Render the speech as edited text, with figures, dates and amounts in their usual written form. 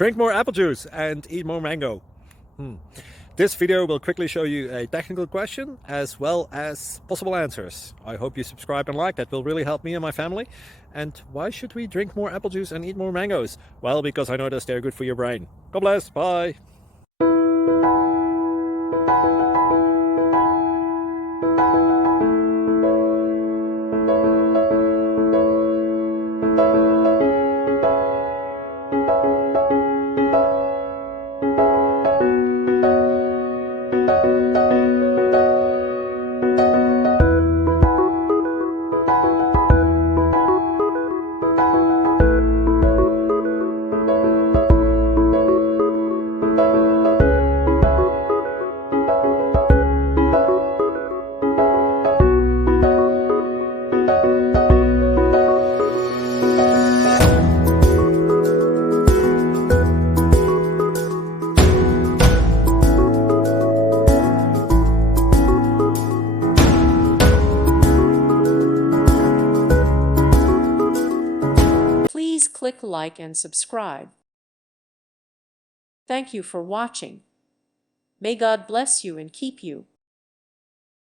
Drink more apple juice and eat more mango. This video will quickly show you a technical question as well as possible answers. I hope you subscribe and like, that will really help me and my family. And why should we drink more apple juice and eat more mangoes? Well, because I noticed they're good for your brain. God bless, bye. Please click like and subscribe. Thank you for watching. May God bless you and keep you.